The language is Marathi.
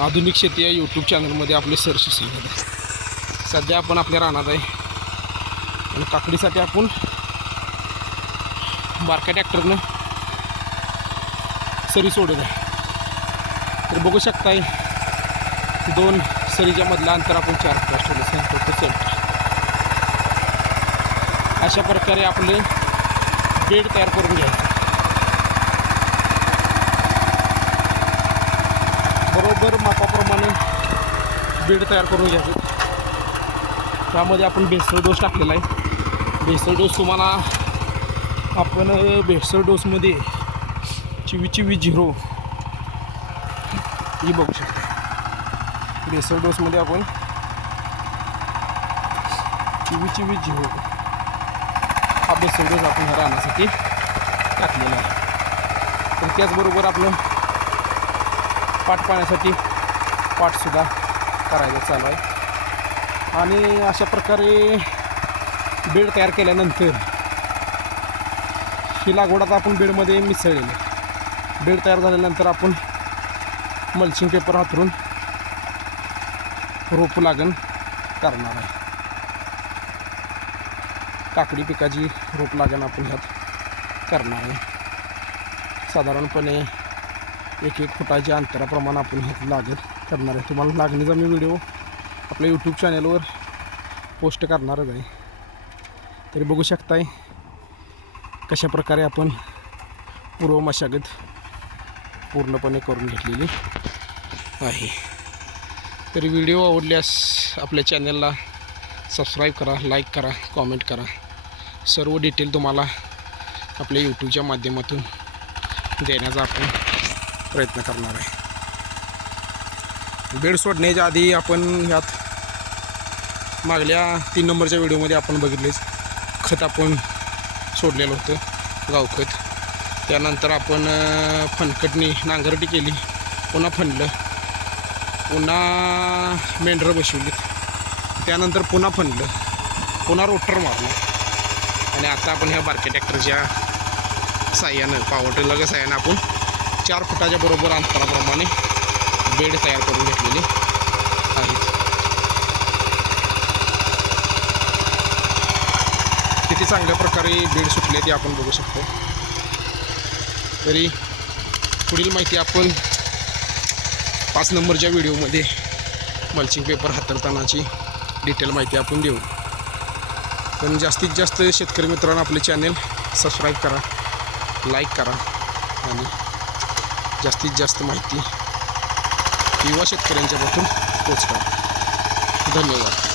आधुनिक शेती या यूट्यूब चॅनलमध्ये आपले सहर्ष स्वागत आहे। सध्या आपण आपल्या रानात आहे आणि काकडीसाठी आपण बारक्या ट्रॅक्टरनं सरी सोडत आहे। तर बघू शकताय 2 सरीच्या मधलं अंतर आपण 4 फूट ठेवलं, सेंटर टू सेंटर। अशा प्रकारे आपले बेड तयार करून घ्यायचं। बरोबर मापाप्रमाणे बेड तयार करून घ्यायचं। त्यामध्ये आपण भेसळ डोस टाकलेला आहे। भेसळ डोस तुम्हाला आपण भेसळ डोसमध्ये 24-20 ही बघू शकता। भेसळ डोसमध्ये आपण 24-20 हा भेसळ डोस आपण ह्या रानासाठी टाकलेला आहे। तर त्याचबरोबर आपलं पाट पाण्यासाठी पाटसुद्धा करायचं चालू आहे। आणि अशा प्रकारे बेड तयार केल्यानंतर ही लागवड आता आपण बेडमध्ये मिसळलेली आहे। बेड तयार झाल्यानंतर आपण मल्चिंग पेपर हातरून रोप लागण करणार आहे। काकडी पिकाची रोप लागण आपण ह्यात करणार आहे। साधारणपणे 1-1 फुटाच्या अंतराप्रमाणे आपण ह्यात लागण करणार आहे। तुम्हाला लागणीचा मी व्हिडिओ आपल्या यूट्यूब चॅनलवर पोस्ट करणारच आहे। तरी बघू शकताय कशा प्रकारे आपण पूर्व मशागत पूर्णपणे करून घेतलेली आहे। तरी व्हिडिओ आवडल्यास आपल्या चॅनलला सबस्क्राईब करा, लाईक करा, कॉमेंट करा। सर्व डिटेल तुम्हाला आपल्या यूट्यूबच्या माध्यमातून देण्याचा आपण प्रयत्न करणार आहे। बेड सोडण्याच्या आधी आपण ह्यात मागल्या 3 नंबरच्या व्हिडिओमध्ये आपण बघितलेच खत आपण सोडलेलं होतं, गावखत। त्यानंतर आपण फनकटणी नांगरटी केली, पुन्हा फनलं, पुन्हा मेंढरं बसवली, त्यानंतर पुन्हा फनलं, पुन्हा रोटर मारलं आणि आता आपण ह्या बारक्या ट्रॅक्टरच्या साह्यानं पॉवर टिलरच्या साह्यानं आपण 4 फुटाच्या बरोबर अंतराप्रमाणे बेड तयार करून घेतलेले आहेत। किती चांगल्या प्रकारे बेड सुटले ते आपण बघू शकतो। तरी पुढील माहिती आपण 5 नंबरच्या व्हिडिओमध्ये मल्चिंग पेपर हाताळतानाची डिटेल माहिती आपण देऊ। पण जास्तीत जास्त शेतकरी मित्रांनो आपले चॅनल सबस्क्राईब करा, लाईक करा आणि जास्तीत जास्त माहिती युवा शेतकऱ्यांच्यापासून पोहोचवा। धन्यवाद।